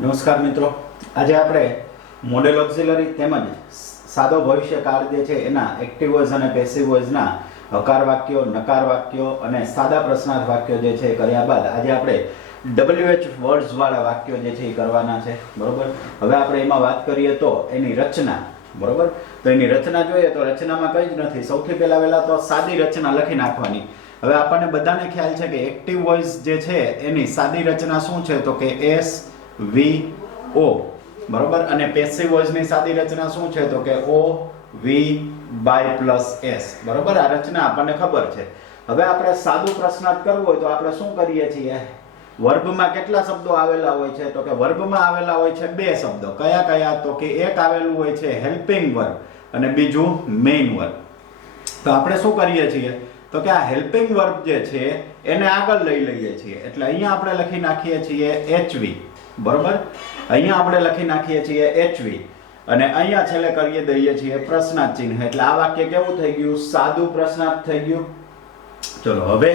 નમસ્કાર મિત્રો, આજે આપણે મોડેલ ઓક્સિલરી તેમજ સાદો ભવિષ્યકાળ જે છે એના એક્ટિવ વોઇસ અને પેસિવ વોઇસના હકાર વાક્યો, નકાર વાક્યો અને સાદા પ્રશ્નાર્થ વાક્યો જે છે એ કર્યા બાદ આજે આપણે WH વર્ડ્સ વાળા વાક્યો જે છે એ કરવાના છે. બરોબર. હવે આપણે એમાં વાત કરીએ તો એની રચના. બરોબર. તો એની રચના જોઈએ તો રચનામાં કંઈ જ નથી. સૌથી પહેલા તો સાદી રચના લખી નાખવાની. હવે આપણને બધાને ખ્યાલ છે કે એક્ટિવ વોઇસ જે છે એની સાદી રચના શું છે તો કે S V O. બરોબર. અને પેસિવ વોઇસ ની સાદી રચના શું છે તો કે O V by plus S. બરોબર. આ રચના આપણને ખબર છે. હવે આપણે સાદું પ્રશ્નાર્થ કરવું હોય તો આપણે શું કરીએ છીએ? વર્બમાં કેટલા શબ્દો આવેલા હોય છે તો કે વર્બમાં આવેલા હોય છે બે શબ્દો. કયા કયા તો કે એક આવેલું હોય છે હેલ્પિંગ વર્બ અને બીજું મેઇન વર્બ. તો આપણે શું કરીએ છીએ તો કે આ હેલ્પિંગ વર્બ જે છે એને આગળ લઈ લઈએ છીએ. એટલે અહીંયા આપણે લખી નાખીએ છીએ HV. બરોબર. અહીંયા આપણે લખી નાખીએ છીએ HV અને અહીંયા છેલ્લે કરી દઈએ છીએ પ્રશ્નાર્થ ચિહ્ન. એટલે આ વાક્ય કેવું થઈ ગયું? સાદું પ્રશ્નાર્થ થઈ ગયું. ચલો હવે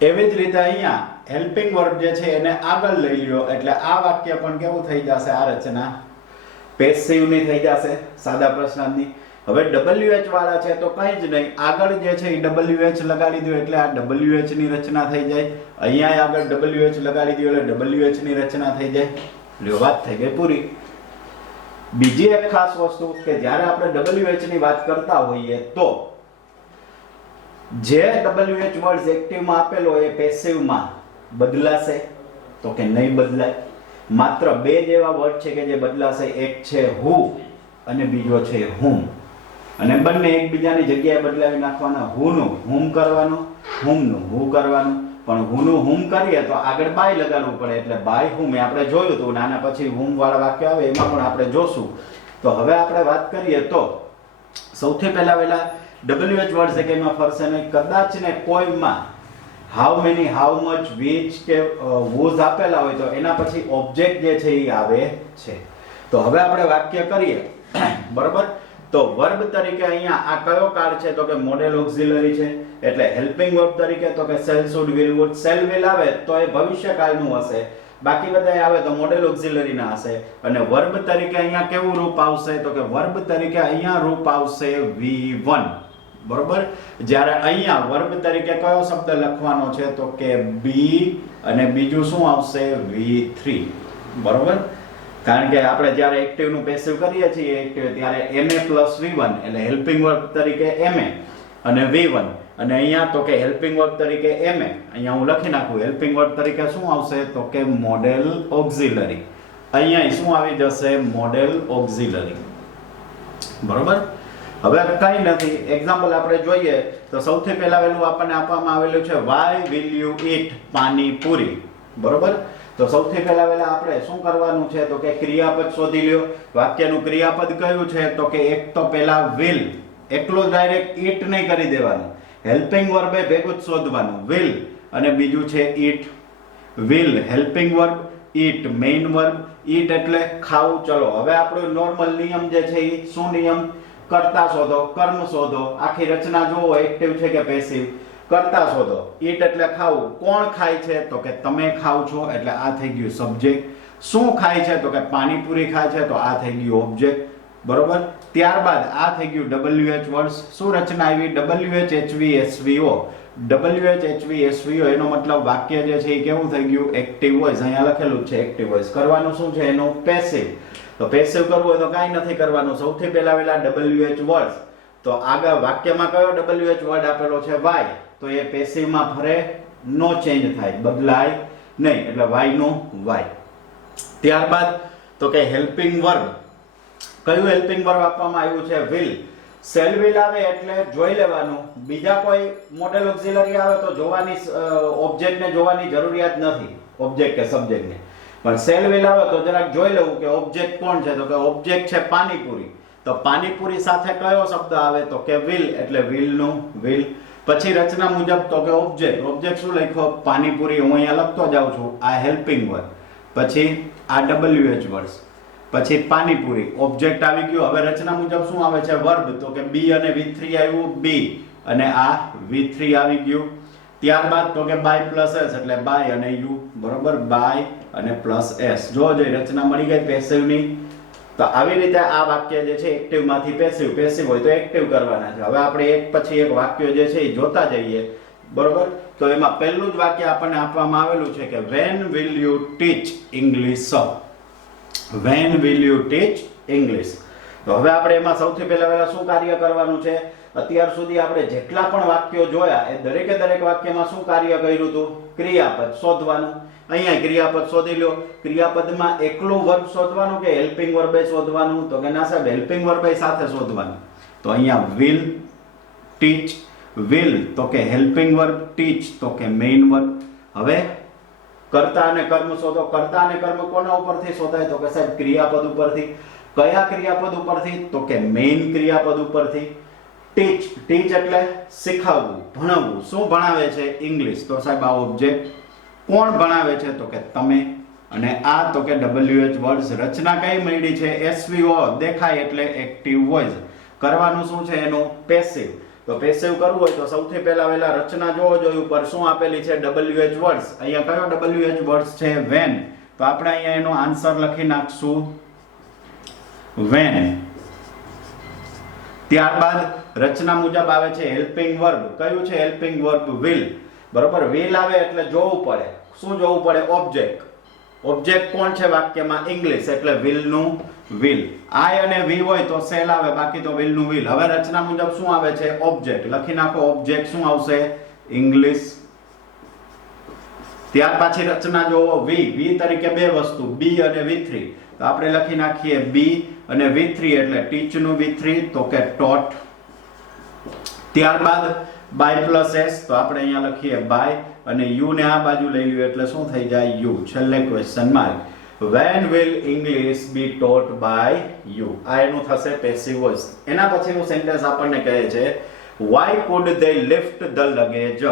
એવી જ રીતે અહીંયા હેલ્પિંગ વર્બ જે છે એને આગળ લઈ લ્યો એટલે આ વાક્ય પણ કેવું થઈ જશે? આ રચના પેસિવ ની થઈ જશે, સાદા પ્રશ્નાર્થની. હવે WH વાળા છે તો કંઈ જ નહીં, આગળ જે છે એ WH લગાડી દો એટલે આ WH ની રચના થઈ જાય. અહીંયા આગળ WH લગાડી દો એટલે WH ની રચના થઈ જાય. લ્યો, વાત થઈ ગઈ પૂરી. બીજી એક ખાસ વસ્તુ કે જ્યારે આપણે WH ની વાત કરતા હોઈએ તો જે WH વર્ડ્સ એક્ટિવમાં આપેલો એ પેસિવમાં બદલાશે તો કે નહીં બદલાય. માત્ર બે જેવા વર્ડ છે કે જે બદલાશે. એક છે who અને બીજો છે whom. અને બંને એકબીજાની જગ્યાએ બદલાવી નાખવાના. who નું whom કરવાનું, whom નું who કરવાનું. પણ who નું whom કરીએ તો આગળ by લગાડવું પડે એટલે by whom. આપણે જોયું હતું નાના પછી whom વાળા વાક્ય આવે એમાં પણ આપણે જોશું. તો હવે આપણે વાત કરીએ તો સૌથી પહેલા WH વર્ડ્સ કે એમાં ફરશે નહીં. કદાચ ને કોઈમાં how many, how much, which કે whose આપેલા હોય તો એના પછી ઓબ્જેક્ટ જે છે એ આવે છે. તો હવે આપણે વાક્ય કરીએ. બરોબર. તો વર્બ તરીકે અહીંયા આ કયો કાળ છે તો કે મોડેલ ઓક્સિલરી છે. એટલે હેલ્પિંગ વર્બ તરીકે તો કે shall, should, will, would. Shall, will આવે તો એ ભવિષ્યકાળનું હશે. બાકી બધા આવે તો મોડેલ ઓક્સિલરી ના હશે. અને વર્બ તરીકે અહીંયા કેવું રૂપ આવશે તો કે વર્બ તરીકે અહીંયા રૂપ આવશે V1. બરોબર. જ્યારે અહીંયા વર્બ તરીકે કયો શબ્દ લખવાનો છે તો કે be અને બીજું શું આવશે? V3. બરોબર. કારણ કે આપણે જ્યારે એક્ટિવ નું પેસિવ કરીએ છીએ એક્ટિવ ત્યારે MA પ્લસ V1 એટલે હેલ્પિંગ વર્બ તરીકે MA અને V1. અને અહીંયા તો કે હેલ્પિંગ વર્બ તરીકે MA. અહીંયા હું લખી નાખું હેલ્પિંગ વર્બ તરીકે શું આવશે તો કે મોડેલ ઓક્સિલરી. અહીંયા શું આવી જશે? Model auxiliary. બરોબર. હવે કઈ નથી. એક્ઝામ્પલ આપણે જોઈએ તો સૌથી પહેલા વેલું આપણને આપવામાં આવેલું છે why will you eat panipuri. બરોબર. તો સૌથી પહેલા આપણે શું કરવાનું છે તો કે ક્રિયાપદ શોધી લ્યો. વાક્યનું ક્રિયાપદ કયું છે તો કે એક તો પહેલા will, એકલો ડાયરેક્ટ eat નહીં કરી દેવાનું. હેલ્પિંગ વર્બ એ ભેગું જ શોધવાનું. will અને બીજું છે eat. will helping verb, eat main verb. eat એટલે ખાવું. ચલો હવે આપણો નોર્મલ નિયમ જે છે એ શું નિયમ? કર્તા શોધો, કર્મ શોધો. આખી રચના જોવો એક્ટિવ છે કે પેસિવ. કર્તા શોધો. eat એટલે ખાવું. કોણ ખાય છે તો કે તમે ખાવ છો એટલે આ થઈ ગયું સબ્જેક્ટ. શું ખાય છે તો કે પાણીપુરી ખાય છે તો આ થઈ ગયું ઓબ્જેક્ટ. બરોબર. ત્યારબાદ આ થઈ ગયું WH વર્ડ્સ. શું રચના આવી? WH HV SVO. WH HV SVO એનો મતલબ વાક્ય જે છે એ કેવું થઈ ગયું? Active voice. અહીંયા લખેલું છે એક્ટિવ વોઇસ. કરવાનું શું છે એનું? પેસિવ. તો પેસિવ કરવું હોય તો કાંઈ નથી કરવાનું. સૌથી પહેલા WH વર્ડ્સ. તો આગળ વાક્યમાં કયો WH વર્ડ આપેલો છે? why. તો એ પેસિવમાં ફરે, નો ચેન્જ થાય, બદલાય નહીં. એટલે why નો why. ત્યારબાદ તો કે હેલ્પિંગ વર્બ. કયું હેલ્પિંગ વર્બ આપવામાં આવ્યું છે? will. શેલ, વિલ આવે એટલે જોઈ લેવાનું. બીજા કોઈ મોડેલ ઓક્સિલરી આવે તો જોવાની, ઓબ્જેક્ટને જોવાની જરૂરિયાત નથી, ઓબ્જેક્ટ કે સબ્જેક્ટને. પણ શેલ, વિલ આવે તો જરાક જોઈ લેવું કે ઓબ્જેક્ટ કોણ છે તો કે ઓબ્જેક્ટ છે પાણીપુરી. તો પાણીપુરી સાથે કયો શબ્દ આવે તો કે will એટલે will નું will. પછી રચના મુજબ તો કે ઓબ્જેક્ટ. ઓબ્જેક્ટ શું લખ્યો? પાણીપુરી. હું અહીંયા લખતો જાઉં છું. આ હેલ્પિંગ વર્બ. પછી આ WH વર્ડ્સ. પછી પાણીપુરી ઓબ્જેક્ટ આવી ગયો. હવે રચના મુજબ શું આવે છે? વર્બ. તો કે be અને V3 આવ્યું be અને આ V3 આવી ગયું. ત્યારબાદ તો કે by પ્લસ s એટલે by અને u. બરોબર. by અને પ્લસ એસ. જો રચના મળી ગઈ પેસિવની. તો આવી રીતે આ વાક્ય જે છે એક્ટિવ માંથી પેસિવ, પેસિવ હોય તો એક્ટિવ કરવાના છે. હવે આપણે એક પછી એક વાક્ય જે છે એ જોતા જઈએ, બરોબર. તો એમાં પહેલું જ વાક્ય આપણને આપવામાં આવેલું છે કે when will you teach English? when will you teach English? તો હવે આપણે એમાં સૌથી પહેલા શું કાર્ય કરવાનું છે? અત્યાર સુધી આપણે જેટલા પણ વાક્યો જોયા એ દરેકે દરેક વાક્યમાં શું કાર્ય કર્યું હતું? ક્રિયાપદ શોધવાનું. અહીંયા ક્રિયાપદ શોધી લો. ક્રિયાપદમાં એકલું વર્બ શોધવાનું કે હેલ્પિંગ વર્બ શોધવાનું? તો કે ના સાહેબ, હેલ્પિંગ વર્બ સાથે શોધવાનું. તો અહીંયા will, teach, will તો કે હેલ્પિંગ વર્બ, teach તો કે મેઇન વર્બ. હવે કર્તા અને કર્મ શોધો. કર્તા અને કર્મ કોના ઉપરથી શોધાય? તો કે સાહેબ ક્રિયાપદ ઉપરથી. કયા ક્રિયાપદ ઉપરથી? તો કે મેઇન ક્રિયાપદ ઉપરથી. ટીચ, ટીચ એટલે શીખવવું, ભણાવવું. શું ભણાવે છે? ઇંગ્લિશ. તો સાહેબ આ ઓબ્જેક્ટ. કોણ ભણાવે છે? તો કે તમે. અને આ તો કે WH વર્ડ્સ. રચના કઈ મળી છે? SVO દેખાય એટલે એક્ટિવ વોઇસ. કરવાનું શું છે એનું? પેસિવ. તો પેસિવ કરવું હોય તો સૌથી પહેલા રચના જોઈ ઉપર શું આપેલી છે? WH words. અહીંયા કયો WH વર્ડ્સ છે? when. તો આપણે અહીંયા એનો આન્સર લખી નાખશું when. ત્યારબાદ રચના મુજબ આવે છે હેલ્પિંગ વર્બ. કયું છે હેલ્પિંગ વર્બ? will. બરોબર. will આવે એટલે જોવું પડે. શું જોવું પડે? ઓબ્જેક્ટ. ઓબ્જેક્ટ કોણ છે વાક્યમાં? ઇંગ્લિશ. એટલે will નું will. I અને we હોય તો shall આવે, બાકી તો will નું will. હવે રચના મુજબ શું આવે છે? ઓબ્જેક્ટ. લખી નાખો ઓબ્જેક્ટ શું આવશે? ઇંગ્લિશ. ત્યાર પછી રચના જોવો we તરીકે બે વસ્તુ be અને we3. તો આપણે લખી નાખીએ be અને we3 એટલે teach નું we3 તો કે taught. ત્યારબાદ by plus s તો આપણે અહીંયા લખીએ by અને u ને આ બાજુ લઈ લ્યો એટલે શું થઈ જાય? u. છેલ્લે question mark. when will English be taught by you? આ એનું થશે પેસિવ વોઇસ. એના પછીનું સેન્ટેન્સ આપણને કહે છે why could they lift the luggage?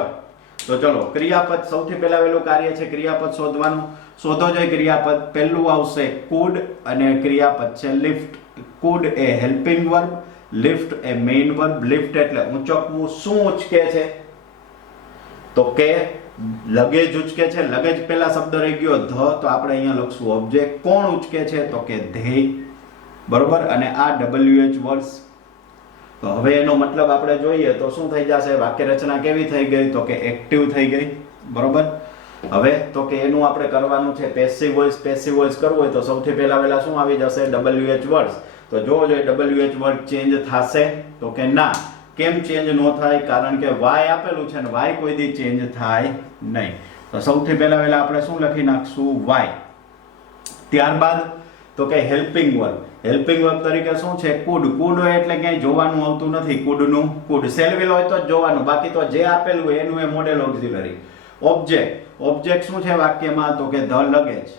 તો ચલો ક્રિયાપદ સૌથી પહેલા વેલું કાર્ય છે ક્રિયાપદ શોધવાનું. શોધો જોઈએ ક્રિયાપદ. પહેલું આવશે could અને ક્રિયાપદ છે lift. could A helping verb, lift A main verb. lift એટલે ઊંચકવું. શું ઊંચકે છે? તો કે લગેજ ઉચકે છે. લગેજ પહેલા શબ્દ રહી ગયો ધ, તો આપણે અહીંયા લખશું ઓબ્જેક્ટ. કોણ ઉચકે છે? તો કે ધ્યેય. બરોબર. અને આ WH વર્ડ્સ. તો હવે એનો મતલબ આપણે જોઈએ તો શું થઈ જશે? વાક્ય રચના કેવી થઈ ગઈ? તો કે એક્ટિવ થઈ ગઈ. બરોબર. હવે તો કે એનું આપણે કરવાનું છે પેસિવ વોઇસ. પેસિવ વોઇસ કરવું હોય તો સૌથી પહેલા શું આવી જશે? WH words. તો જોવો જોઈએ WH વર્ડ ચેન્જ થશે? તો કે ના. કેમ ચેન્જ ન થાય? કારણ કે y આપેલું છે ને y કોઈ દી ચેન્જ થાય નહીં. તો સૌથી પહેલા આપણે શું લખી નાખશું? y. ત્યારબાદ તો કે હેલ્પિંગ વર્બ. હેલ્પિંગ વર્બ તરીકે શું છે? could. could હોય એટલે ક્યાંય જોવાનું આવતું નથી. could નું could. shall will હોય તો જ જોવાનું, બાકી તો જે આપેલું હોય એનું એ મોડેલ ઓક્ઝિલરી. ઓબ્જેક્ટ. ઓબ્જેક્ટ શું છે વાક્યમાં? તો કે the luggage.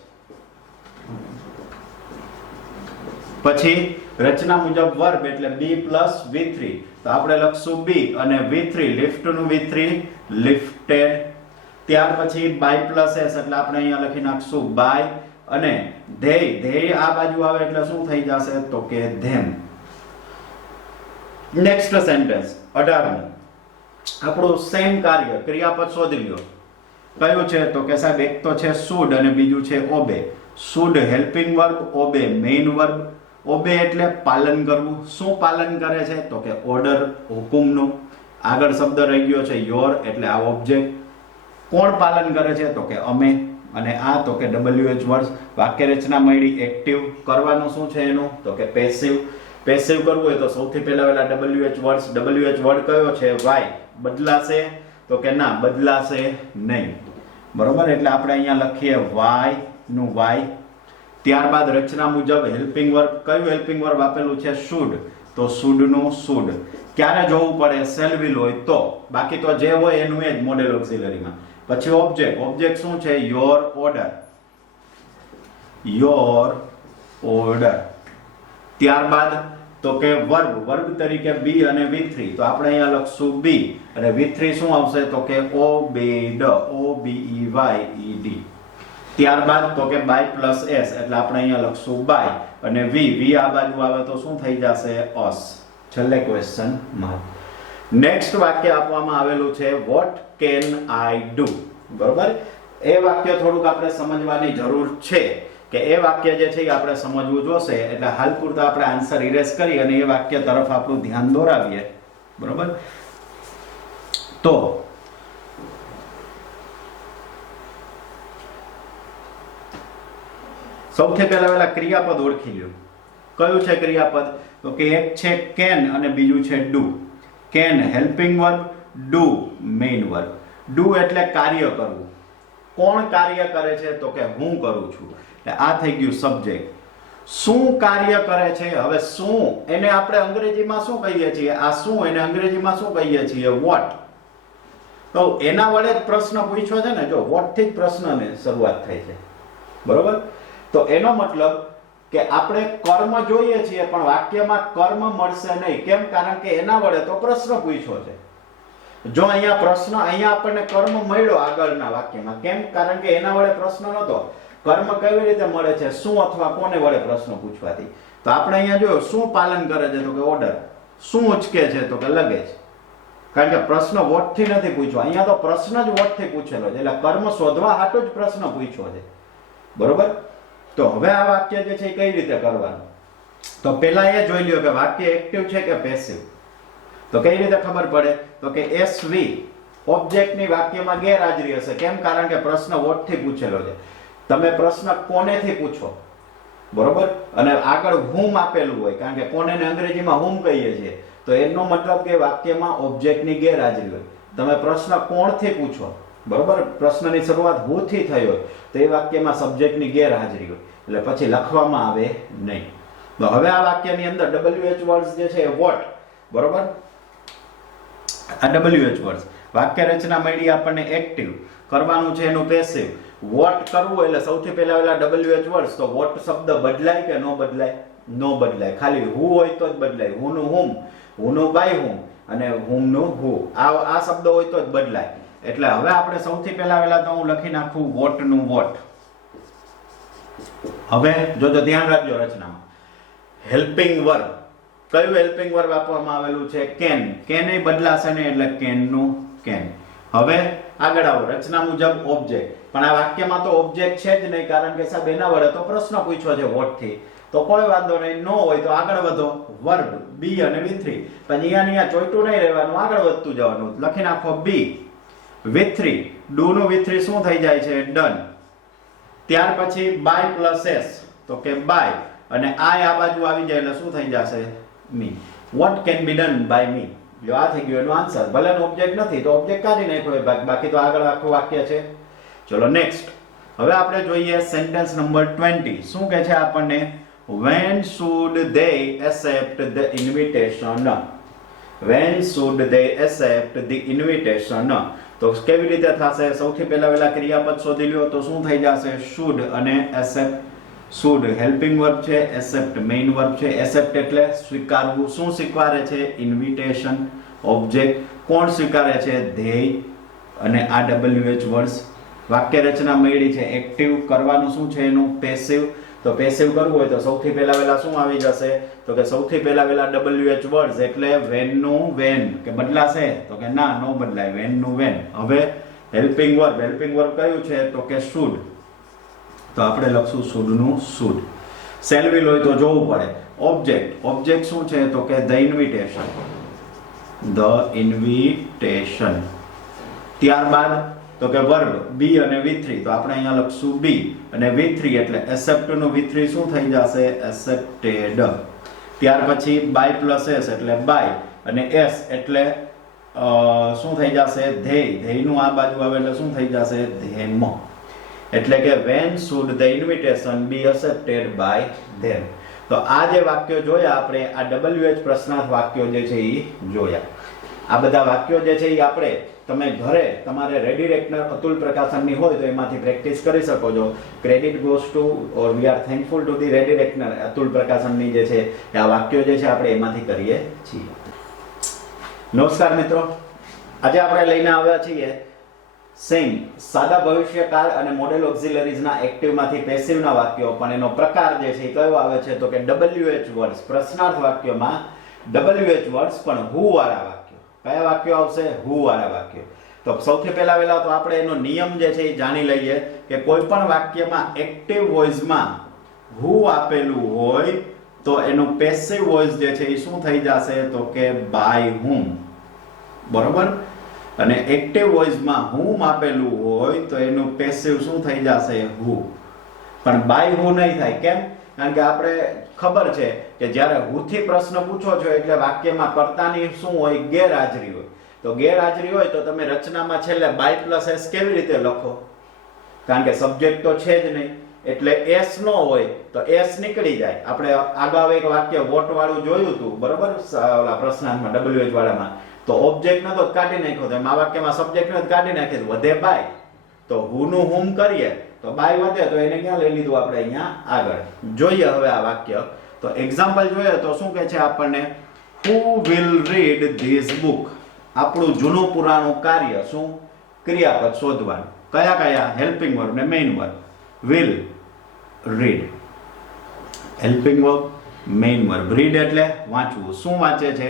પછી રચના મુજબ વર્બ એટલે be plus v3. તો આપણે લખશું be અને v3 lift નું v3 lifted. ત્યાર પછી by plus s એટલે આપણે અહીંયા લખી નાખશું by અને they. they આ બાજુ આવે એટલે શું થઈ જશે? તો કે them. Next sentence 18મું. આપણું સેમ કાર્ય ક્રિયાપદ શોધી લ્યો. કયું છે? તો કે સાહેબ એક તો છે should અને બીજું છે obey. should helping verb, obey main verb. obey એટલે પાલન કરવું. શું પાલન કરે છે? તો કે ઓર્ડર, હુકુમનું. આગળ શબ્દ રહી ગયો છે યોર એટલે આ ઓબ્જેક્ટ. કોણ પાલન કરે છે? તો કે અમે. અને આ તો કે WH વર્ડ્સ. વાક્ય રચના મળી એક્ટિવ. કરવાનું શું છે એનું? તો કે પેસિવ. પેસિવ કરવું હોય તો સૌથી પહેલા WH વર્ડ્સ. WH વર્ડ કયો છે? y. બદલાશે? તો કે ના, બદલાશે નહીં. બરોબર. એટલે આપણે અહીંયા લખીએ y નું y. ત્યારબાદ રચના મુજબ હેલ્પિંગ વર્બ. કયું હેલ્પિંગ વર્બ આપેલું છે? should. તો should નું should. ક્યારે જોવું પડે? shall will હોય તો, બાકી તો જે હોય એનું એ જ મોડેલ ઓક્ઝિલરીમાં. પછી ઓબ્જેક્ટ. ઓબ્જેક્ટ શું છે? your order. your order. ત્યારબાદ તો કે વર્બ. વર્બ તરીકે be અને v3. તો આપણે અહીંયા લખશું be અને v3 શું આવશે? તો કે obeyed. obeyed. ત્યારબાદ તો કે by plus s એટલે આપણે અહીંયા લખશું by અને v આ બાજુ આવે તો શું થઈ જશે? us. છેલ્લે ક્વેશ્ચન માર્ક. નેક્સ્ટ વાક્ય આપવામાં આવેલું છે what can I do? બરોબર. એ વાક્ય થોડુંક આપણે સમજવાની જરૂર છે કે એ વાક્ય જે છે એ આપણે સમજવું જોશે. એટલે હાલ પૂરતા આપણે આન્સર ઇરેઝ કરી અને એ વાક્ય તરફ આપણું ધ્યાન દોરાવીએ. બરોબર? તો સૌથી પહેલા ક્રિયાપદ ઓળખી લ્યો. કયું છે ક્રિયાપદ? તો કે એક છે કેન અને બીજું છે do. Can helping verb, do main verb. Do એટલે કાર્ય કરવું. કોણ કાર્ય કરે છે? તો કે હું કરું છું. એટલે આ થઈ ગયું સબ્જેક્ટ. શું કાર્ય કરે છે? હવે શું એને આપણે અંગ્રેજીમાં શું કહીએ છીએ? આ શું એને અંગ્રેજીમાં શું કહીએ છીએ? વોટ. તો એના વડે જ પ્રશ્ન પૂછ્યો છે ને. જો વોટ થી જ પ્રશ્નની શરૂઆત થાય છે. બરોબર? તો એનો મતલબ કે આપણે કર્મ જોઈએ છીએ પણ વાક્યમાં કર્મ મળશે નહીં. કેમ? કારણ કે એના વડે તો પ્રશ્ન પૂછ્યો છે. જો અહીંયા પ્રશ્ન, અહીંયા આપણને કર્મ મળ્યો આગળના વાક્યમાં. કેમ? કારણ કે એના વડે પ્રશ્ન નતો. કર્મ કેવી રીતે મળે છે? શું અથવા કોને વડે પ્રશ્ન પૂછવાથી. તો આપણે અહીંયા જોયો શું પાલન કરે છે? તો કે ઓર્ડર. શું ઉચકે છે? તો કે લગેજ. કારણ કે પ્રશ્ન વોટ થી નથી પૂછ્યો. અહીંયા તો પ્રશ્ન જ વોટ થી પૂછેલો છે. એટલે કર્મ શોધવા હાટુ જ પ્રશ્ન પૂછ્યો છે. બરોબર? તો હવે આ વાક્ય જે છે એ કઈ રીતે કરવાનું? તો પહેલા એ જોઈ લ્યો કે વાક્ય એક્ટિવ છે કે પેસિવ. તો કઈ રીતે ખબર પડે? તો કે SV ઓબ્જેક્ટની વાક્યમાં ગેરહાજરી હશે. કેમ? કારણ કે પ્રશ્ન વોટ થી પૂછેલો છે. તમે પ્રશ્ન કોનેથી પૂછો. બરોબર? અને આગળ whom આપેલું હોય. કારણ કે કોને ને અંગ્રેજીમાં whom કહીએ છીએ. તો એનો મતલબ કે વાક્યમાં ઓબ્જેક્ટની ગેરહાજરી હોય. તમે પ્રશ્ન કોણથી પૂછો. બરોબર? પ્રશ્નની શરૂઆત who થી થઈ હોય તો એ વાક્યમાં સબ્જેક્ટની ગેરહાજરી હોય. એટલે પછી લખવામાં આવે નહીં. તો હવે આ વાક્યની અંદર WH વર્ડ્સ જે છે વોટ. બરોબર? આ WH વર્ડ્સ વાક્ય રચના મળી આપણને એક્ટિવ. કરવાનું છે એનું પેસિવ. વોટ કરવું એટલે સૌથી પહેલા WH વર્ડ્સ. તો વોટ શબ્દ બદલાય કે નો બદલાય? નો બદલાય. ખાલી who હોય તો જ બદલાય. who નું whom, who નું by whom અને whom નું who. આ શબ્દ હોય તો જ બદલાય. એટલે હવે આપણે સૌથી પહેલા તો હું લખી નાખું વોટ નું વોટ. હવે જોજો ધ્યાન રાખજો રચનામાં. Helping verb. કયું હેલ્પિંગ વર્બ આપવામાં આવેલું છે? કેન. કેન એ બદલાશે ને એટલે કેન નું કેન. હવે આગળ આવો રચના મુજબ ઓબ્જેક્ટ. પણ આ વાક્યમાં તો ઓબ્જેક્ટ છે જ નહીં. કારણ કે સાહેબ એના વડે તો પ્રશ્ન પૂછ્યો છે વોટ થી. તો કોઈ વાંધો નહીં. નો હોય તો આગળ વધો. વર્બ બી અને V3. પણ અહીંયા ચોઈટું નહીં રહેવાનું, આગળ વધતું જવાનું. લખી નાખો બી V3. ડુ નું V3 શું થઈ જાય છે? ડન. ત્યાર પછી બાય પ્લસ એસ. તો કે બાય અને આ બાજુ આવી જાય એટલે શું થઈ જશે? Me. What can be done by me. જો આ થઈ ગયો એનો આન્સર. ભલે ઓબ્જેક્ટ નથી તો ઓબ્જેક્ટ કાઢી નાખ્યો. બાકી તો આગળ આખું વાક્ય છે. ચલો નેક્સ્ટ. હવે આપણે જોઈએ સેન્ટેન્સ નંબર 20. શું કહે છે આપણને? when should they accept the invitation? when should they accept the invitation? તો કેવી રીતે થશે? સૌથી પહેલા ક્રિયાપદ શોધી લ્યો. તો શું થઈ જશે? should અને accept. should હેલ્પિંગ વર્બ છે, accept મેઇન વર્બ છે. accept એટલે સ્વીકારવું. શું સ્વીકારે છે? ઇન્વિટેશન. ઓબ્જેક્ટ કોણ સ્વીકારે છે? ધ્યેય. અને આ WH વર્ડ્સ. વાક્ય રચના મળી છે એક્ટિવ. કરવાનું શું છે એનું? પેસિવ. તો પેસિવ કરવું હોય તો સૌથી પહેલા શું આવી જશે? તો કે સૌથી પહેલા WH વર્ડ્સ એટલે when નું when. કે બદલાશે? તો કે ના, નો બદલાય. when નું when. હવે હેલ્પિંગ વર્બ. હેલ્પિંગ વર્બ કયું છે? તો કે should. તો આપણે લખશું should નું should. શેલ વિલ હોય તો જોવું પડે. ઓબ્જેક્ટ. ઓબ્જેક્ટ શું છે? તો કે the invitation. the invitation. ત્યારબાદ તો કે વર્બ બી અને V3. તો આપણે અહીંયા લખશું બી અને V3 એટલે accept નું V3 શું થઈ જશે? accepted. ત્યાર પછી by પ્લસ s એટલે by અને s એટલે શું થઈ જશે? ધ્યેય. ધ્યેયનું આ બાજુ આવે એટલે શું થઈ જશે? ધ્યેમ. એટલે કે when should the invitation be accepted by them? તો આ જે વાક્યો જોયા આપણે, આ WH પ્રશ્નાર્થ વાક્યો જે છે એ જોયા. આ બધા વાક્યો જે છે એ આપણે તમે ઘરે તમારે રેડી રેકનર અતુલ પ્રકાશનની હોય તો એમાંથી પ્રેક્ટિસ કરી શકો છો. Credit goes to or we are thankful to the ready reckoner Atul પ્રકાશનની જે છે આ વાક્યો જે છે આપણે એમાંથી કરીએ છીએ. નમસ્કાર મિત્રો, આજે આપણે લઈને આવ્યા છીએ સેમ સાદા ભવિષ્યકાળ અને મોડેલ ઓક્ઝિલરીઝના એક્ટિવમાંથી પેસિવના વાક્યો. પણ એનો પ્રકાર જે છે એ કયો આવે છે? તો કે WH વર્ડ્સ. પ્રશ્નાર્થ વાક્યોમાં WH વર્ડ્સ પણ who વાળા વાક્યો. કયા વાક્યો આવશે? who વાળા વાક્યો. તો સૌથી પહેલા તો આપણે એનો નિયમ જે છે એ જાણી લઈએ કે કોઈ પણ વાક્યમાં એક્ટિવ વોઇસમાં who આપેલું હોય તો એનું પેસિવ વોઇસ જે છે એ શું થઈ જશે તો કે by whom, બરોબર. અને એક્ટિવ વોઇસમાં whom આપેલું હોય તો એનું પેસિવ શું થઈ જશે who, પણ by who નહીં થાય. કેમ? કારણ કે આપણે ખબર છે કે જ્યારે who થી પ્રશ્ન પૂછો છો એટલે વાક્યમાં કર્તાની શું હોય ગેરહાજરી હોય. તો ગેરહાજરી હોય તો તમે રચનામાં છેલ્લે by plus s કેવી રીતે લખો? કારણ કે સબ્જેક્ટ તો છે જ નહીં એટલે s ન હોય તો s નીકળી જાય. આપણે આગળ એક વાક્ય વોટ વાળું જોયું હતું, બરોબર, ઓલા પ્રશ્નાર્થમાં wh વાળામાં, તો ઓબ્જેક્ટ નતો કાઢી નાખ્યો, તો આ વાક્યમાં સબ્જેક્ટ નતો કાઢી નાખ્યો, વધે બાય. તો who નું whom કરીએ તો બાય વધે, તો એને ક્યાં લઈ લીધું આપણે અહીંયા આગળ. જોઈએ હવે આ વાક્ય, તો એક્ઝામ્પલ જોઈએ તો શું કહે છે આપણને, who will read this book. આપણું જૂનું પુરાણું કાર્ય શું? ક્રિયાપદ શોધવાનું. કયા કયા? હેલ્પિંગ વર્બ ને main verb. will read, helping verb, main verb. read એટલે વાંચવું. શું વાંચે છે?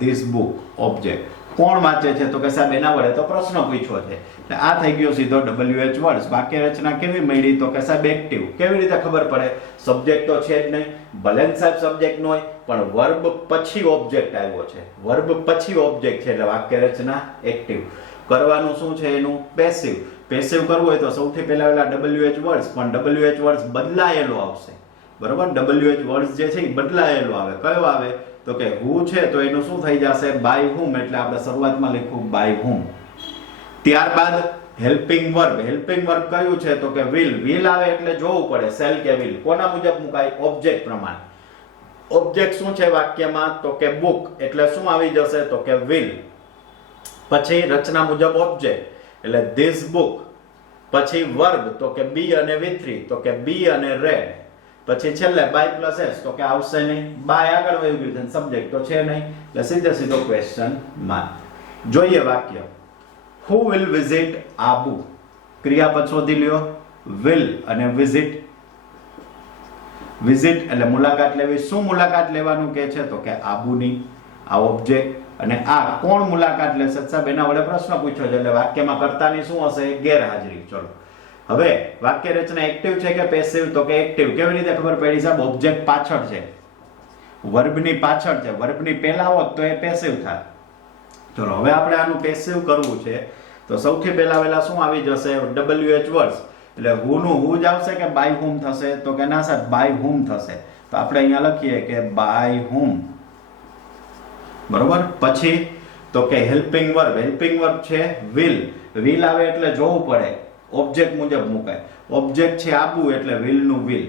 this book, object. કોણ વાંચે છે તો કે સાહેબ એના વડે તો પ્રશ્ન પૂછ્યો છે, એટલે આ થઈ ગયો સીધો wh વર્ડ્સ. વાક્ય રચના કેવી મળી તો કે સાહેબ એક્ટિવ. કેવી રીતે ખબર પડે? સબ્જેક્ટ તો છે જ નહીં, ભલે સાહેબ સબ્જેક્ટ નો હોય પણ વર્બ પછી ઓબ્જેક્ટ આવ્યો છે, વર્બ પછી ઓબ્જેક્ટ છે એટલે વાક્ય રચના એક્ટિવ. કરવાનું શું છે એનું? પેસિવ. પેસિવ કરવું હોય તો સૌથી પહેલા wh વર્ડ્સ, પણ wh વર્ડ્સ બદલાયેલો આવશે, બરોબર. wh વર્ડ્સ જે છે એ બદલાયેલો આવે. કયો આવે તો કે who છે તો એનું શું થઈ જશે? by whom, એટલે આપણે શરૂઆતમાં લખ્યું by whom. ત્યારબાદ હેલ્પિંગ વર્બ. હેલ્પિંગ વર્બ કયું છે તો કે will. will આવે એટલે જોવું પડે shall કે will. કોના મુજબ મુકાય? ઓબ્જેક્ટ પ્રમાણે. ઓબ્જેક્ટ શું છે વાક્યમાં તો કે book, એટલે શું આવી જશે તો કે will. પછી રચના મુજબ ઓબ્જેક્ટ એટલે this book. પછી વર્બ તો કે be અને with, તો કે be અને read. પછી છેલ્લે by plus s તો કે આવશે નહીં, by આગળ વહી ગયું છે, સબ્જેક્ટ તો છે નહીં, એટલે સીધો ક્વેશ્ચન માર્ક. જોઈએ વાક્ય, who will visit Abu. ક્રિયાપદ શોધી લ્યો. will અને visit. visit એટલે મુલાકાત લેવી. શું મુલાકાત લેવાનું કે છે તો કે આબુની, આ ઓબ્જેક્ટ. અને આ કોણ મુલાકાત લેશે સાહેબ એના વડે પ્રશ્ન પૂછ્યો છે એટલે વાક્યમાં કર્તાની શું હશે? ગેરહાજરી. ચલો હવે વાક્ય રચના એક્ટિવ છે કે પેસિવ તો કે એક્ટિવ. કેવી રીતે ખબર પડી સાહેબ? ઓબ્જેક્ટ પાછળ છે, વર્બની પાછળ છે, વર્બની પહેલા હોત તો એ પેસિવ થાય. ચલો હવે આપણે આનું પેસિવ કરવું છે તો સૌથી પહેલા શું આવી જશે? wh words. એટલે who નું who જ આવશે કે by whom થશે તો કે ના સાહેબ by whom થશે. તો આપણે અહીંયા લખીએ કે by whom, બરોબર. પછી તો કે હેલ્પિંગ વર્બ. હેલ્પિંગ વર્બ છે will. will આવે એટલે જોવું પડે, ઓબ્જેક્ટ મુજબ મુકાય. ઓબ્જેક્ટ છે આબુ એટલે will નું will.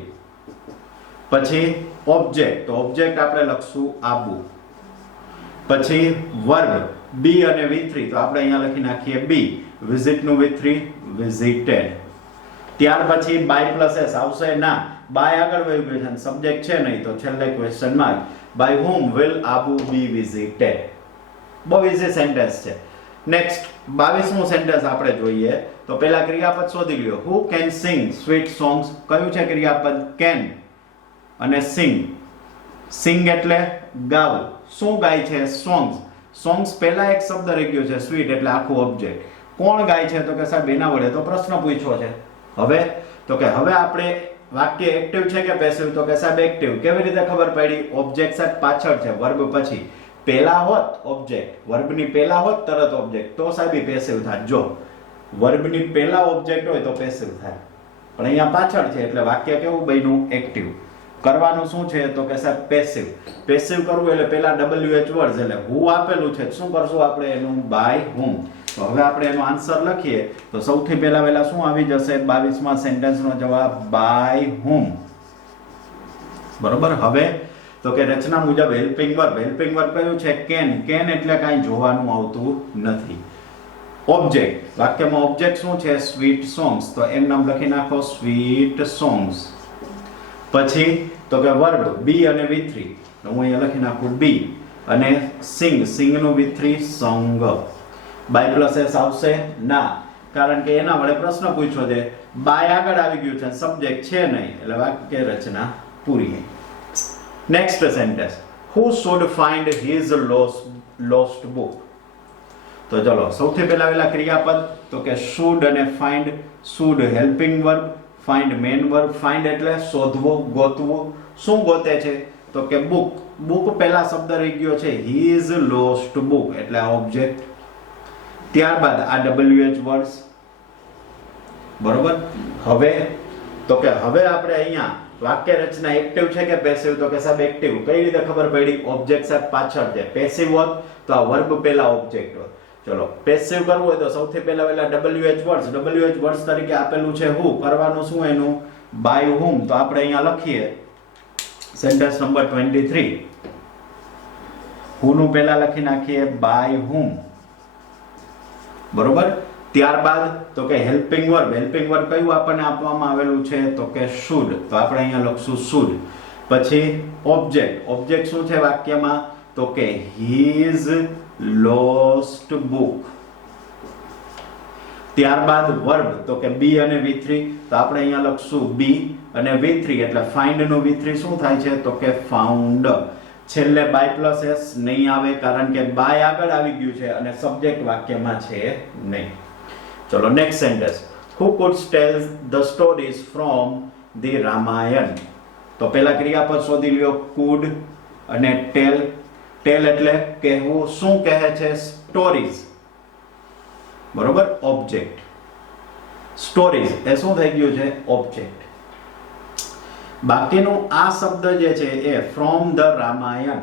પછી ઓબ્જેક્ટ, તો ઓબ્જેક્ટ આપણે લખશું આબુ. પછી વર્બ be અને with, તો આપણે અહીંયા લખી નાખીએ be. visit નું with, visited. ત્યાર પછી by plus s આવશે ના, by આગળ વહી ગયું છે, સબ્જેક્ટ છે નહીં તો છેલ્લે question mark. by whom will Abu be visited. બહુ ઇઝી સેન્ટેન્સ છે. નેક્સ્ટ 22મું સેન્ટેન્સ આપણે જોઈએ તો પહેલા ક્રિયાપદ શોધી લ્યો. who can sing sweet songs. કયું છે ક્રિયાપદ? can અને sing. sing એટલે ગાવું. શું ગાય છે? songs. songs પહેલા એક શબ્દ રહી ગયો છે sweet એટલે આખું ઓબ્જેક્ટ. કોણ ગાય છે તો કે સાહેબ એના વડે તો પ્રશ્ન પૂછ્યો છે. હવે તો કે હવે આપણે વાક્ય એક્ટિવ છે કે પેસિવ તો કે સાહેબ એક્ટિવ. કેવી રીતે ખબર પડી? ઓબ્જેક્ટ સાહેબ પાછળ છે, વર્બ પછી. પહેલા હોત ઓબ્જેક્ટ, વર્બની પહેલા હોત તરત ઓબ્જેક્ટ તો સાહેબ પેસિવ થાય. જો વર્બની પહેલા ઓબ્જેક્ટ હોય તો પેસિવ થાય, પણ અહીંયા પાછળ છે એટલે વાક્ય કેવું બન્યું? એક્ટિવ. કરવાનું શું છે તો કે સાહેબ પેસિવ. પેસિવ કરવું એટલે પહેલા wh વર્ડ્સ એટલે who આપેલું છે, શું કરશું આપણે એનું? by whom. તો હવે આપણે એનો આન્સર લખીએ તો સૌથી પહેલા શું આવી જશે? 22મા સેન્ટેન્સનો જવાબ by whom, બરોબર. હવે તો કે રચના મુજબ હેલ્પિંગ વર્બ. હેલ્પિંગ વર્બ કયું છે? can. can એટલે કાંઈ જોવાનું આવતું નથી. ઓબ્જેક્ટ, વાક્યમાં ઓબ્જેક્ટ શું છે? Sweet songs. તો એમ નામ લખી નાખો સ્વીટ સોંગ્સ. પછી તો કે વર્બ be અને with, તો હું અહીંયા લખી નાખું be. અને sing. sing નું with, song. by plus s આવશે ના, કારણ કે એના વડે પ્રશ્ન પૂછ્યો છે. by આગળ આવી ગયું છે, સબ્જેક્ટ છે નહીં એટલે વાક્ય રચના પૂરી. Next sentence, who should find his lost book. તો ચલો સૌથી પહેલા વેલા ક્રિયાપદ તો કે શુડ અને find. Should helping verb, find main verb. Find એટલે શોધવું, ગોતવું. શું ગોતે છે તો કે બુક. બુક પહેલા શબ્દ રહી ગયો છે his lost book એટલે આ ઓબ્જેક્ટ. ત્યારબાદ આ WH વર્ડ્સ. બરોબર. હવે તો કે હવે આપણે અહીંયા વાક્ય રચના એક્ટિવ છે કે પેસિવ તો કે સાહેબ એક્ટિવ. કઈ રીતે ખબર પડી? ઓબ્જેક્ટ સાહેબ પાછળ છે. પેસિવ હોત તો આ વર્બ પહેલા ઓબ્જેક્ટ હોત. ચલો પેસિવ કરવું હોય તો સૌથી પહેલા WH વર્ડ્સ. WH વર્ડ્સ તરીકે આપેલું છે who. કરવાનું શું એનું? by whom. તો આપણે અહીંયા લખીએ સેન્ટેન્સ નંબર 23. who નું પહેલા લખી નાખીએ by whom. બરોબર. ત્યારબાદ તો કે હેલ્પિંગ વર્બ. હેલ્પિંગ વર્બ કયું આપણને આપવામાં આવેલું છે તો કે should. તો આપણે અહીંયા લખશું should. પછી ઓબ્જેક્ટ. ઓબ્જેક્ટ શું છે વાક્યમાં તો કે his lost book. ત્યારબાદ વર્બ તો કે be અને V3. તો આપણે અહીંયા લખશું be અને V3 એટલે find નું V3 શું થાય છે તો કે found. છેલ્લે by plus s નહીં આવે કારણ કે by આગળ આવી ગયું છે અને સબ્જેક્ટ વાક્યમાં છે નહીં. ચલો next sentence. who could tell the stories from the Ramayan. તો પહેલા ક્રિયાપદ શોધી લ્યો could અને tell. tell એટલે કહેવું. શું કહે છે? સ્ટોરીઝ. બરોબર. ઓબ્જેક્ટ. સ્ટોરીઝ એ શું થઈ ગયું છે? ઓબ્જેક્ટ. બાકીનું આ શબ્દ જે છે એ ફ્રોમ ધ રામાયણ.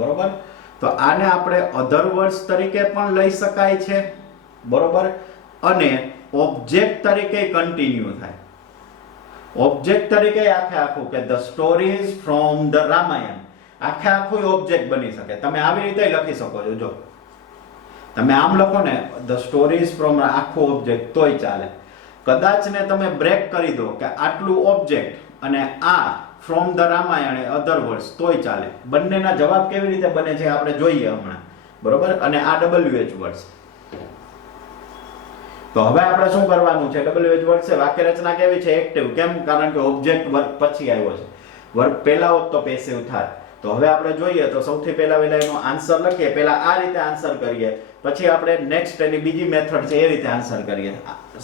બરોબર. તો આને આપણે અધર વર્ડ્સ તરીકે પણ લઈ શકાય છે. બરોબર. અને ઓબ્જેક્ટ તરીકે કન્ટિન્યુ થાય. ઓબ્જેક્ટ તરીકે આખે આખું કે the stories from the Ramayana આખે આખું ઓબ્જેક્ટ બની શકે. તમે આવી રીતે લખી શકો છો. જો તમે આમ લખો ને ધ સ્ટોરીઝ ફ્રોમ આખું ઓબ્જેક્ટ તોય ચાલે. કદાચ ને તમે બ્રેક કરી દો કે આટલું ઓબ્જેક્ટ અને આ ફ્રોમ ધ રામાયણ એ અધર વર્ડ્સ તોય ચાલે. બંનેના જવાબ કેવી રીતે બને છે આપણે જોઈએ હમણાં. બરોબર. અને આ WH વર્ડ્સ. તો હવે આપણે શું કરવાનું છે? WH વર્ડ છે. વાક્ય રચના કેવી છે? એક્ટિવ. કેમ? કારણ કે ઓબ્જેક્ટ વર્બ પછી આવ્યો છે. વર્બ પહેલા હોત તો પેસિવ થાત. તો હવે આપણે જોઈએ તો સૌથી પહેલા એનો આન્સર લખીએ. પહેલા આ રીતે આન્સર કરીએ, પછી આપણે નેક્સ્ટ એની બીજી મેથડ છે એ રીતે આન્સર કરીએ.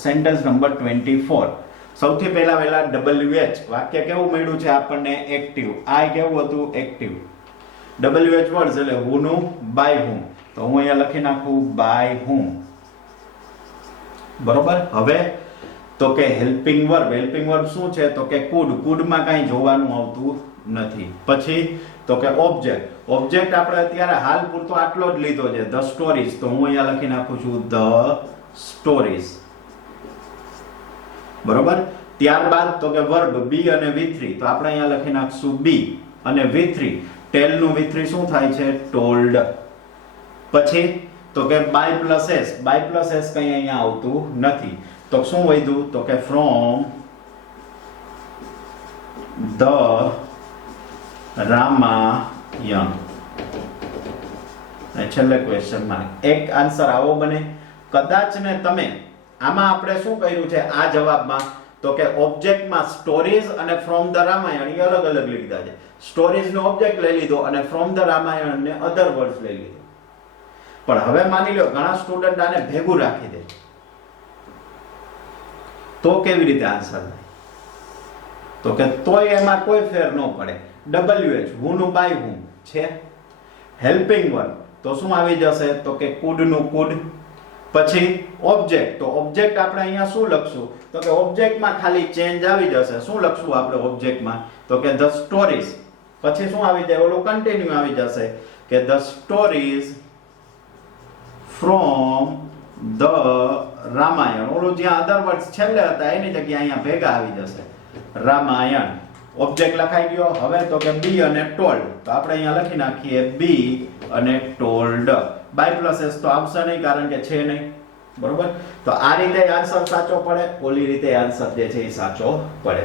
Sentence number 24. સૌથી પહેલા WH વાક્ય કેવું મળ્યું છે આપણને? એક્ટિવ. આ કેવું હતું? એક્ટિવ. WH વર્ડ્સ એટલે who નું by whom. તો હું અહીંયા લખી નાખું by whom. બરોબર. હવે તો કે હેલ્પિંગ વર્બ. હેલ્પિંગ વર્બ શું છે તો કે could. could માં કાંઈ જોવાનું આવતું નથી. પછી તો કે ઓબ્જેક્ટ. ઓબ્જેક્ટ આપણે અત્યારે હાલ પૂરતો આટલો જ લીધો છે ધ સ્ટોરીઝ. તો હું અહીંયા લખી નાખું છું ધ સ્ટોરીઝ. બરોબર. ત્યારબાદ તો કે વર્બ be અને V3. તો આપણે અહીંયા લખી નાખશું be અને V3. tell નું V3 શું થાય છે? told. પછી તો કે by plus s. by plus s કઈ અહીંયા આવતું નથી. તો શું વધ્યું તો કે from the રામાયણ. છેલ્લે ક્વેશ્ચન માર્ક. એક આન્સર આવો બને. કદાચ ને તમે આમાં આપણે શું કર્યું છે આ જવાબમાં તો કે ઓબ્જેક્ટમાં સ્ટોરીઝ અને ફ્રોમ ધ રામાયણ એ અલગ અલગ લીધા છે. સ્ટોરીઝ નો ઓબ્જેક્ટ લઈ લીધો અને ફ્રોમ ધ રામાયણ ને અધર વર્ડ્સ લઈ લીધો. પણ હવે માની લો ઘણા સ્ટુડન્ટ આને ભેગું રાખી દે તો કેવી રીતે આન્સર થાય? તો કે તોય એમાં કોઈ ફેર ન પડે. WH who નું by whom છે. હેલ્પિંગ વર્બ તો શું આવી જશે તો કે could નું could. પછી ઓબ્જેક્ટ. તો ઓબ્જેક્ટ આપણે અહીંયા શું લખશું તો કે ઓબ્જેક્ટમાં ખાલી ચેન્જ આવી જશે. શું લખશું આપણે ઓબ્જેક્ટમાં તો કે ધ સ્ટોરીઝ. પછી શું આવી જાય? ઓલું કન્ટિન્યુ આવી જશે કે the stories from the Ramayana. ઓલું જ્યાં અધર વર્ડ્સ છેલ્લે હતા એની જગ્યાએ અહીંયા ભેગા આવી જશે. રામાયણ. ઓબ્જેક્ટ લખાઈ ગયો. હવે તો કે be અને told. તો આપણે અહીંયા લખી નાખીએ be અને told. by plus s તો આવશે નહીં કારણ કે છે નહીં. બરોબર. તો આ રીતે આન્સર સાચો પડે. ઓલી રીતે આન્સર જે છે એ સાચો પડે.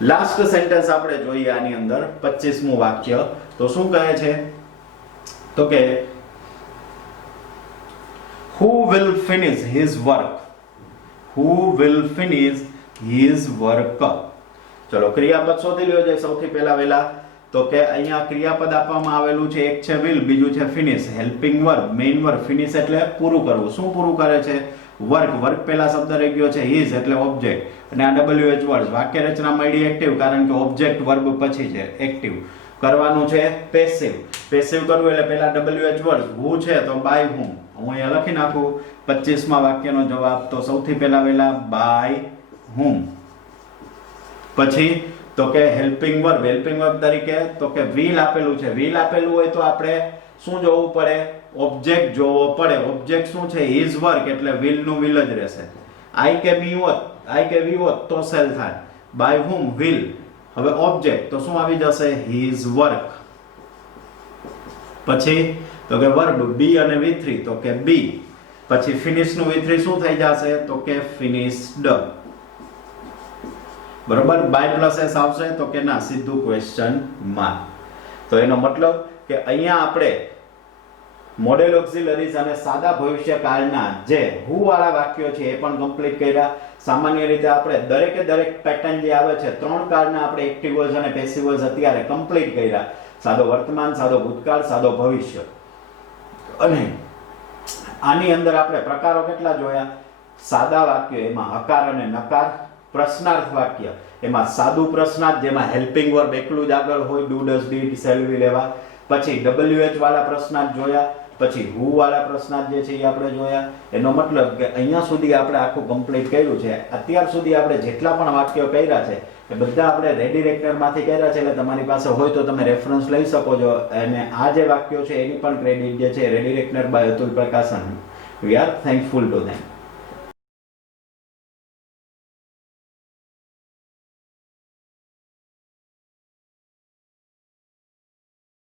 લાસ્ટ સેન્ટેન્સ આપણે જોઈએ આની અંદર 25મું વાક્ય. તો શું કહે છે તો કે who will finish his work. who will finish his work. ચલો ક્રિયાપદ શોધી લ્યો છે સૌથી પહેલા. તો કે અહીંયા ક્રિયાપદ આપવામાં આવેલું છે, એક છે will, બીજું છે finish. Helping verb, main verb, finish એટલે પૂરું કરવું. શું પૂરું કરે છે? વર્ક. વર્ક પહેલા શબ્દ રહી ગયો છે his એટલે ઓબ્જેક્ટ, અને આ WH વર્ડ. વાક્ય રચના મળી એક્ટિવ, કારણ કે ઓબ્જેક્ટ વર્બ પછી છે એક્ટિવ. કરવાનું છે પેસિવ. પેસિવ કરવું એટલે પહેલા WH વર્ડ who છે તો by whom. હું અહીંયા લખી નાખું 25મા વાક્યનો જવાબ. તો સૌથી પહેલા by whom. પછી તો કે હેલ્પિંગ વર્બ. હેલ્પિંગ વર્બ તરીકે તો કે will આપેલું છે. will આપેલું હોય તો આપણે શું જોવું પડે? ઓબ્જેક્ટ જોવો પડે. ઓબ્જેક્ટ શું છે? his work એટલે will નું will જ રહેશે. I કે we હોત તો shall થાય. by whom will. હવે ઓબ્જેક્ટ તો શું આવી જશે? his work. પછી તો કે વર્બ be અને V3 તો કે be. પછી ફિનિશ નું V3 શું થઈ જશે? તો કે finished. બરોબર. by પ્લસ s આવશે તો કે ના, સીધું ક્વેશ્ચન માં. તો એનો મતલબ કે અહીંયા આપણે મોડેલ ઓક્સિલરીઝ અને સાદા ભવિષ્યકાળના જે who વાળા વાક્યો છે એ પણ કમ્પ્લીટ કર્યા. સામાન્ય રીતે આપણે દરેકે દરેક પેટર્ન જે આવે છે, 3 કાળના આપણે એક્ટિવ વોઇસ અને પેસિવ વોઇસ અત્યારે કમ્પ્લીટ કર્યા. સાદો વર્તમાન, સાદો ભૂતકાળ, સાદો ભવિષ્ય. અને આની અંદર આપણે પ્રકારો કેટલા જોયા? સાદા વાક્ય એમાં હકાર અને નકાર. પ્રશ્નાર્થ વાક્ય એમાં સાદું પ્રશ્નાર્થ જેમાં હેલ્પિંગ વર્બ એકલું જ આગળ હોય, do, does, did, shall, will એવા. પછી WH વાળા પ્રશ્નાર્થ જોયા. પછી who વાળા પ્રશ્નાર્થ જે છે એ આપણે જોયા. એનો મતલબ કે અહીંયા સુધી આપણે આખું કમ્પ્લીટ કર્યું છે. અત્યાર સુધી આપણે જેટલા પણ વાક્યો કર્યા છે એ બધા આપણે રેડી રેક્ટરમાંથી કર્યા છે. એટલે તમારી પાસે હોય તો તમે રેફરન્સ લઈ શકો છો. અને આ જે વાક્યો છે એની પણ ક્રેડિટ જે છે રેડી રેક્ટર બાય અતુલ પ્રકાશન. વી આર થેન્કફુલ ટુ ધેમ.